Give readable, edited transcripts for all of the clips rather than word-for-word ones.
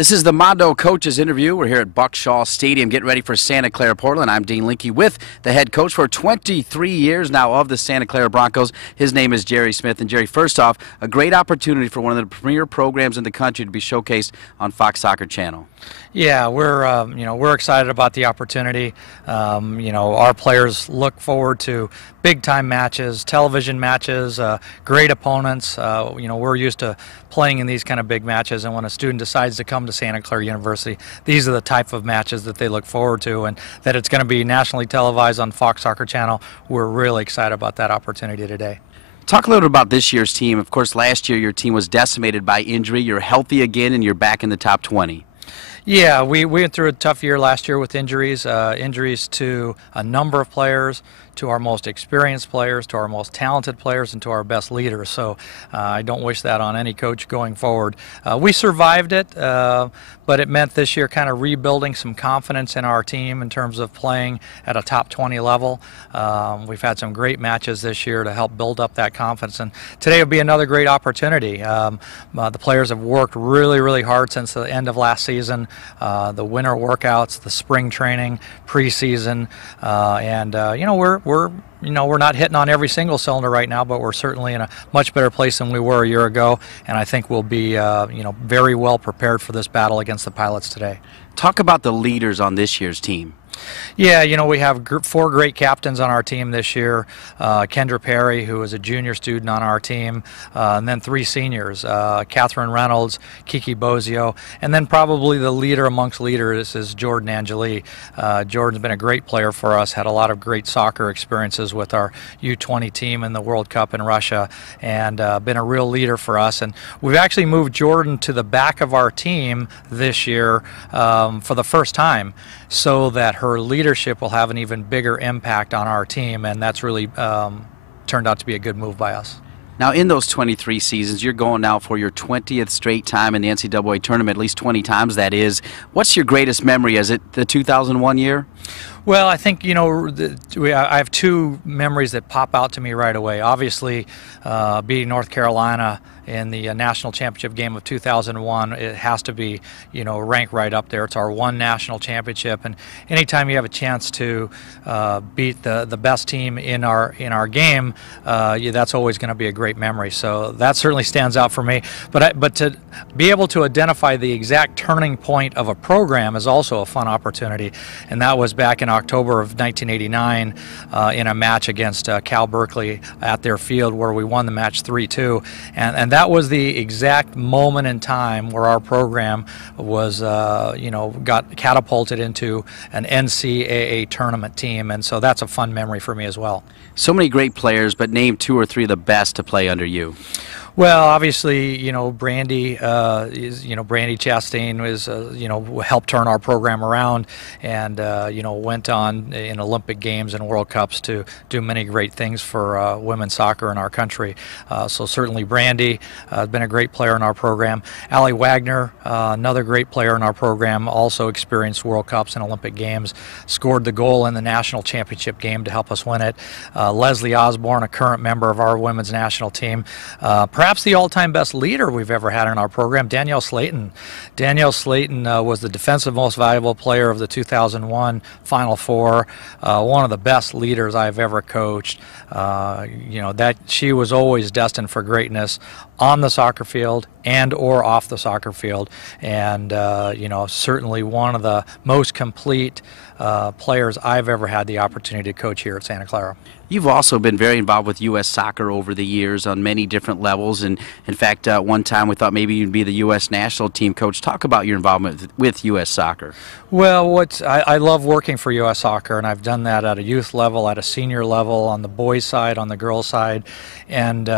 This is the Mondo Coaches Interview. We're here at Buckshaw Stadium getting ready for Santa Clara, Portland. I'm Dean Linke with the head coach for 23 years now of the Santa Clara Broncos. His name is Jerry Smith. And Jerry, first off, a great opportunity for one of the premier programs in the country to be showcased on Fox Soccer Channel. Yeah, we're excited about the opportunity. Our players look forward to big-time matches, television matches, great opponents. We're used to playing in these kind of big matches, and when a student decides to come to Santa Clara University, these are the type of matches that they look forward to, and that it's going to be nationally televised on Fox Soccer Channel. We're really excited about that opportunity today. Talk a little bit about this year's team. Of course, last year your team was decimated by injury. You're healthy again, and you're back in the top 20. Yeah, we went through a tough year last year with injuries to a number of players, to our most experienced players, to our most talented players, and to our best leaders. So I don't wish that on any coach going forward. We survived it, but it meant this year kind of rebuilding some confidence in our team in terms of playing at a top 20 level. We've had some great matches this year to help build up that confidence, and today will be another great opportunity. The players have worked really, really hard since the end of last season. The winter workouts, the spring training, preseason, and we're not hitting on every single cylinder right now, but we're certainly in a much better place than we were a year ago, and I think we'll be very well prepared for this battle against the Pilots today. Talk about the leaders on this year's team. Yeah, we have 4 great captains on our team this year. Kendra Perry, who is a junior student on our team, and then 3 seniors, Catherine Reynolds, Kiki Bozio, and then probably the leader amongst leaders is Jordan Angeli. Jordan's been a great player for us, had a lot of great soccer experiences with our U20 team in the World Cup in Russia, and been a real leader for us. And we've actually moved Jordan to the back of our team this year for the first time, so that her leadership will have an even bigger impact on our team, and that's really turned out to be a good move by us. Now, in those 23 seasons, you're going now for your 20th straight time in the NCAA tournament, at least 20 times that is. What's your greatest memory? Is it the 2001 year? Well, I think, I have 2 memories that pop out to me right away. Obviously, beating North Carolina in the national championship game of 2001, it has to be, ranked right up there. It's our 1 national championship, and anytime you have a chance to beat the best team in our game, that's always going to be a great memory. So that certainly stands out for me. But to be able to identify the exact turning point of a program is also a fun opportunity, and that was back in October of 1989 in a match against Cal Berkeley at their field, where we won the match 3-2, and that was the exact moment in time where our program was, got catapulted into an NCAA tournament team, and so that's a fun memory for me as well. So many great players, but name 2 or 3 of the best to play under you. Well, obviously, Brandi Chastain is, helped turn our program around, and went on in Olympic Games and World Cups to do many great things for women's soccer in our country. So certainly Brandi has been a great player in our program. Allie Wagner, another great player in our program, also experienced World Cups and Olympic Games, scored the goal in the national championship game to help us win it. Leslie Osborne, a current member of our women's national team. Perhaps the all-time best leader we've ever had in our program, Danielle Slaton. Danielle Slaton was the defensive most valuable player of the 2001 Final Four, one of the best leaders I've ever coached. That she was always destined for greatness on the soccer field and or off the soccer field, and certainly one of the most complete players I've ever had the opportunity to coach here at Santa Clara. You've also been very involved with U.S. soccer over the years on many different levels, and in fact, one time we thought maybe you'd be the U.S. national team coach. Talk about your involvement with U.S. soccer. Well, I love working for U.S. soccer, and I've done that at a youth level, at a senior level, on the boys' side, on the girls' side, and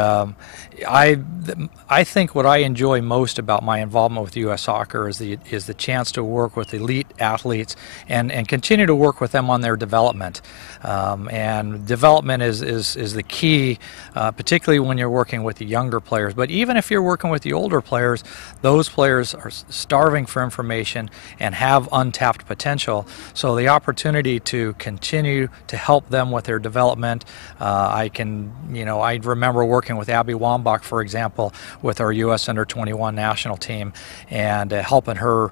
I think what I enjoy most about my involvement with U.S. soccer is the chance to work with elite athletes and continue to work with them on their development. And development is the key, particularly when you're working with the younger players. But even if you're working with the older players, those players are starving for information and have untapped potential. So the opportunity to continue to help them with their development, I remember working with Abby Wambach Buck, for example, with our U.S. Under-21 national team, and helping her,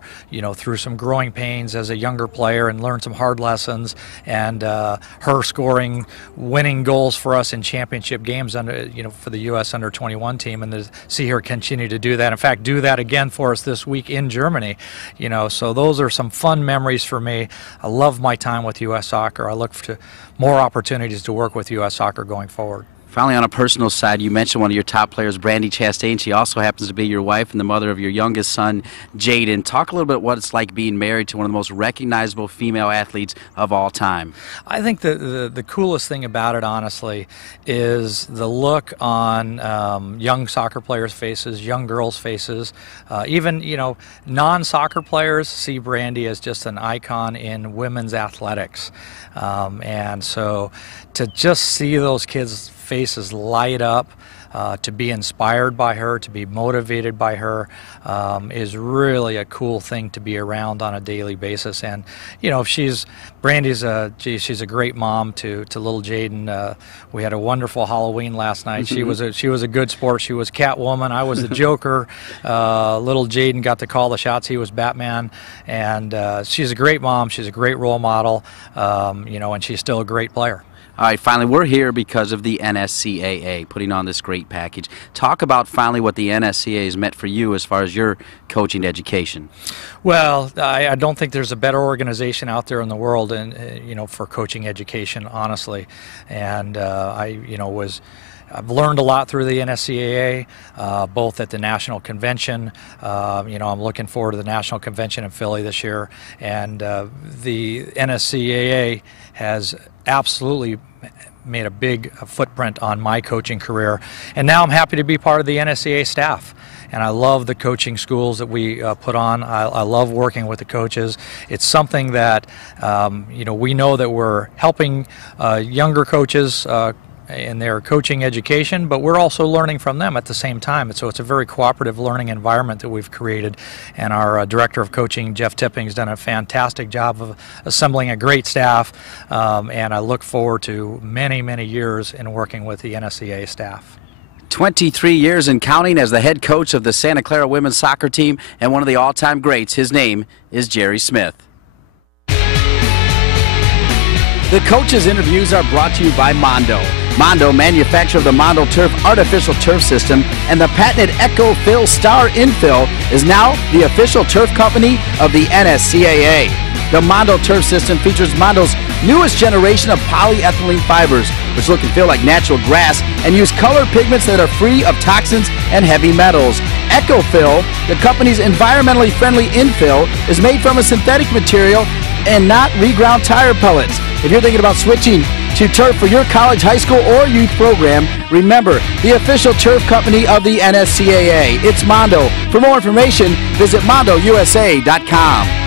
through some growing pains as a younger player and learn some hard lessons, and her scoring winning goals for us in championship games for the U.S. Under-21 team, and to see her continue to do that. In fact, do that again for us this week in Germany. So those are some fun memories for me. I love my time with U.S. Soccer. I look to more opportunities to work with U.S. Soccer going forward. Finally, on a personal side, you mentioned one of your top players, Brandi Chastain. She also happens to be your wife and the mother of your youngest son, Jaden. Talk a little bit what it's like being married to one of the most recognizable female athletes of all time. I think the coolest thing about it, honestly, is the look on young soccer players' faces, young girls' faces. Even, non-soccer players see Brandi as just an icon in women's athletics. And so to just see those kids' faces light up, to be inspired by her, to be motivated by her, is really a cool thing to be around on a daily basis. And Brandi's she's a great mom to little Jaden. We had a wonderful Halloween last night. She was a good sport. She was Catwoman. I was the Joker. Little Jaden got to call the shots. He was Batman. And she's a great mom. She's a great role model. And she's still a great player. All right, finally, we're here because of the NSCAA putting on this great package. Talk about finally what the NSCAA has meant for you as far as your coaching education. Well, I don't think there's a better organization out there in the world, for coaching education, honestly. And I've learned a lot through the NSCAA, both at the national convention. I'm looking forward to the national convention in Philly this year, and the NSCAA has absolutely made a big footprint on my coaching career, and now I'm happy to be part of the NSCAA staff. And I love the coaching schools that we put on. I love working with the coaches. It's something that we know that we're helping younger coaches in their coaching education, but we're also learning from them at the same time. And so it's a very cooperative learning environment that we've created. And our director of coaching, Jeff Tipping, has done a fantastic job of assembling a great staff. And I look forward to many, many years in working with the NSCAA staff. 23 years and counting as the head coach of the Santa Clara women's soccer team and one of the all-time greats. His name is Jerry Smith. The coaches' interviews are brought to you by Mondo. Mondo, manufacturer of the Mondo Turf artificial turf system and the patented Echo Fill Star Infill, is now the official turf company of the NSCAA. The Mondo Turf system features Mondo's newest generation of polyethylene fibers, which look and feel like natural grass and use color pigments that are free of toxins and heavy metals. Echo Fill, the company's environmentally friendly infill, is made from a synthetic material and not reground tire pellets. If you're thinking about switching to turf for your college, high school, or youth program, remember, the official turf company of the NSCAA. It's Mondo. For more information, visit mondousa.com.